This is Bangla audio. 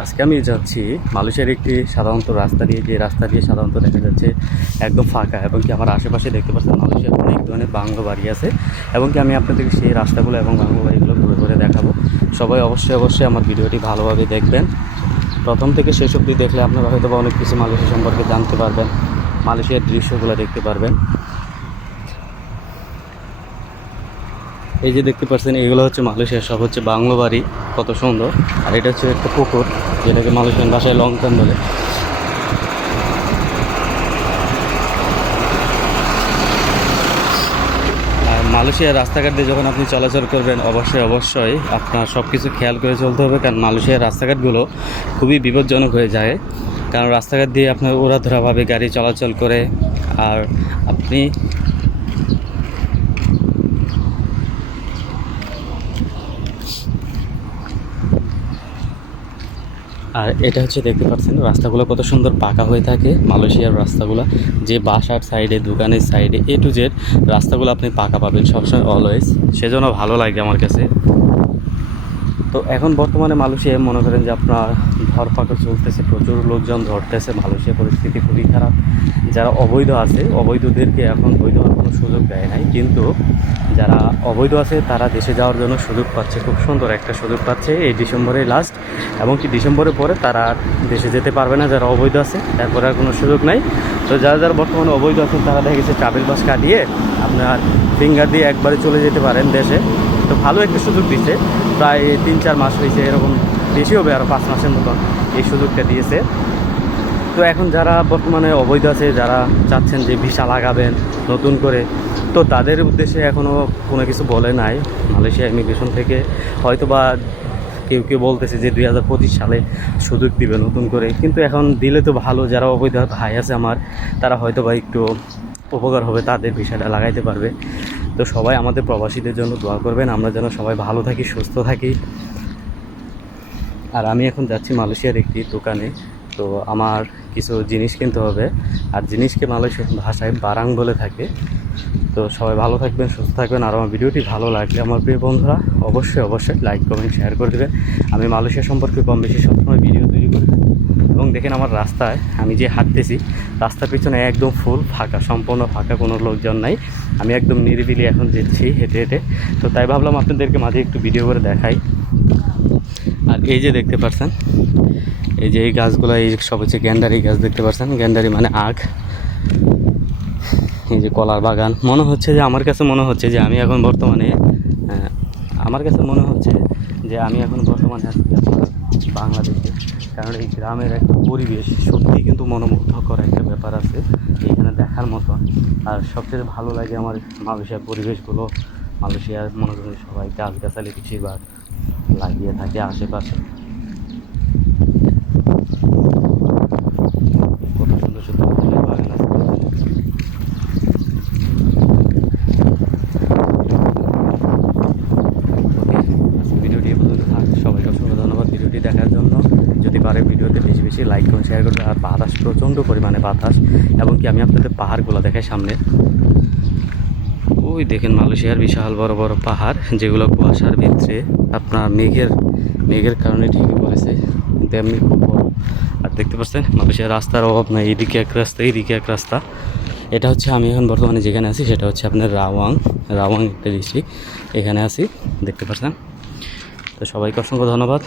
আজকে আমি যাচ্ছি মালয়েশিয়ার একটি সাধারণত রাস্তা দিয়ে, যে রাস্তা দিয়ে সাধারণত দেখা যাচ্ছে একদম ফাঁকা এবং কি আমার আশেপাশে দেখতে পাচ্ছেন মালয়েশিয়ার অনেক ধরনের বাংলো বাড়ি আছে এবং কি আমি আপনাদেরকে সেই রাস্তাগুলো এবং বাংলো বাড়িগুলো ঘুরে ঘুরে দেখাবো। সবাই অবশ্যই অবশ্যই আমার ভিডিওটি ভালোভাবে দেখবেন। প্রথম থেকে শেষ অবধি দেখলে আপনারা হয়তো অনেক কিছু মালয়েশিয়া সম্পর্কে জানতে পারবেন, মালয়েশিয়ার দৃশ্যগুলো দেখতে পারবেন। এই যে দেখতে পাচ্ছেন, এগুলো হচ্ছে মালয়েশিয়ার, সব হচ্ছে বাংলো বাড়ি। কত সুন্দর। আর এটা হচ্ছে একটা পুকুর, যেটাকে মালয়েশিয়ান ভাষায় লং টার্ম বলে মালয়েশিয়ার রাস্তাঘাট দিয়ে যখন আপনি চলাচল করবেন, অবশ্যই অবশ্যই আপনার সব কিছু খেয়াল করে চলতে হবে, কারণ মালয়েশিয়ার রাস্তাঘাটগুলো খুবই বিপজ্জনক হয়ে যায়। কারণ রাস্তাঘাট দিয়ে আপনার ওড়াধরাভাবে গাড়ি চলাচল করে, আর আপনি আর এটা হচ্ছে দেখতে পাচ্ছেন, রাস্তাগুলো কত সুন্দর পাকা হয়ে থাকে, মালয়েশিয়ার রাস্তাগুলো। যে বাসার সাইডে দোকানের সাইডে এ টু জেড রাস্তাগুলো আপনি পাকা পাবেন সবসময় অলওয়েজ সেজন্য ভালো লাগে আমার কাছে। তো এখন বর্তমানে মালয়েশিয়ায় মনে করেন যে আপনার ধরপাকড় চলতেছে, প্রচুর লোকজন ধরতেছে, মালয়েশিয়া পরিস্থিতি খুবই খারাপ। যারা অবৈধ আছে, অবৈধদেরকে এখন বৈধ হওয়ার কোনো সুযোগ দেয় নাই, কিন্তু যারা অবৈধ আছে, তারা দেশে যাওয়ার জন্য সুযোগ পাচ্ছে, খুব সুন্দর একটা সুযোগ পাচ্ছে এই ডিসেম্বরে লাস্ট এবং কি ডিসেম্বরের পরে তারা দেশে যেতে পারবে না, যারা অবৈধ আছে, তারপরে আর কোনো সুযোগ নাই। তো যারা যারা বর্তমানে অবৈধ আছেন, তারা দেখে গেছে ট্রাভেল বাস কাটিয়ে আপনার ফিঙ্গার দিয়ে একবারে চলে যেতে পারেন দেশে। তো ভালো একটা সুযোগ দিচ্ছে প্রায় তিন, চার মাস হয়েছে এরকম বেশি হবে আরও পাঁচ মাসের মতন এই সুযোগটা দিয়েছে। তো এখন যারা বর্তমানে অবৈধ আছে, যারা চাচ্ছেন যে ভিসা লাগাবেন নতুন করে, তো তাদের উদ্দেশ্যে এখনও কোনো কিছু বলে নাই। মালয়েশিয়া ইমিগ্রেশন থেকে হয়তো বা কেউ কেউ বলতেছে যে দুই হাজার পঁচিশ সালে সুযোগ দিবে নতুন করে। কিন্তু এখন দিলে তো ভালো, যারা অবৈধ ভাই আছে আমার, তারা হয়তো বা একটু উপকার হবে, তাদের ভিসাটা লাগাইতে পারবে। তো সবাই আমাদের প্রবাসীদের জন্য দোয়া করবেন। আমরা যেন সবাই ভালো থাকি, সুস্থ থাকি। আর আমি এখন যাচ্ছি মালয়েশিয়ার একটি দোকানে। তো আমার কিছু জিনিস কিনতে হবে। আর জিনিসকে মালয়েশিয়ার ভাষায় বারাং বলে থাকে। তো সবাই ভালো থাকবেন, সুস্থ থাকবেন। আর আমার ভিডিওটি ভালো লাগলে আমার প্রিয় বন্ধুরা, অবশ্যই অবশ্যই লাইক কমেন্ট শেয়ার করে দেবেন। আমি মালয়েশিয়া সম্পর্কে কম বেশি সবসময় ভিডিও এবং দেখেন আমার রাস্তায় আমি যে হাঁটতেছি, রাস্তার পিছনে একদম ফুল ফাঁকা, সম্পূর্ণ ফাঁকা, কোনো লোকজন নাই। আমি একদম নিরিবিলি এখন যেচ্ছি হেঁটে হেঁটে। তো তাই ভাবলাম আপনাদেরকে মাঝে একটু ভিডিও করে দেখাই। আর এই যে দেখতে পাচ্ছেন এই যে এই গাছগুলো, এই সব হচ্ছে গ্যান্ডারি গাছ দেখতে পাচ্ছেন গ্যান্ডারি মানে আখ। এই যে কলার বাগান। মনে হচ্ছে যে আমার কাছে, মনে হচ্ছে যে আমি এখন বর্তমানে আমার কাছে মনে হচ্ছে যে আমি এখন বর্তমানে বাংলাদেশে। কারণ এই গ্রামের একটা পরিবেশ সত্যিই কিন্তু মনোমুগ্ধকর একটা ব্যাপার আছে এখানে দেখার মতো। আর সবচেয়ে ভালো লাগে আমার মালয়েশিয়ার পরিবেশগুলো। মালয়েশিয়ার মনে করেন সবাই গাছগাছালি বেশিরভাগ লাগিয়ে থাকে আশেপাশে কত সুন্দর সুন্দর ফুলের বাগান আছে ওকে, আজকে ভিডিওটি এ পর্যন্ত থাক সবাইকে অসংখ্য ধন্যবাদ ভিডিওটি দেখার জন্য যদি পারে ভিডিওতে বেশি বেশি লাইক করুন শেয়ার করুন, আর বাতাস প্রচণ্ড পরিমাণে বাতাস, এবং কি আমি আপনাদের পাহাড়গুলো দেখাই সামনে। ওই দেখেন মালয়েশিয়ার বিশাল বড় বড় পাহাড়, যেগুলো কুয়াশার ভিতরে আপনার মেঘের মেঘের কারণে ঠিকই বলেছে কিন্তু এমনি খুব বড়। আর দেখতে পাচ্ছেন, মালয়েশিয়ার রাস্তার অভাব নাই এইদিকে এক রাস্তা এইদিকে এক রাস্তা। এটা হচ্ছে আমি এখন বর্তমানে যেখানে আছি, সেটা হচ্ছে আপনার রাওয়াং রাওয়াং একটা ডিস্ট্রিক্ট এখানে আছি, দেখতে পাচ্ছেন। তো সবাইকে অসংখ্য ধন্যবাদ।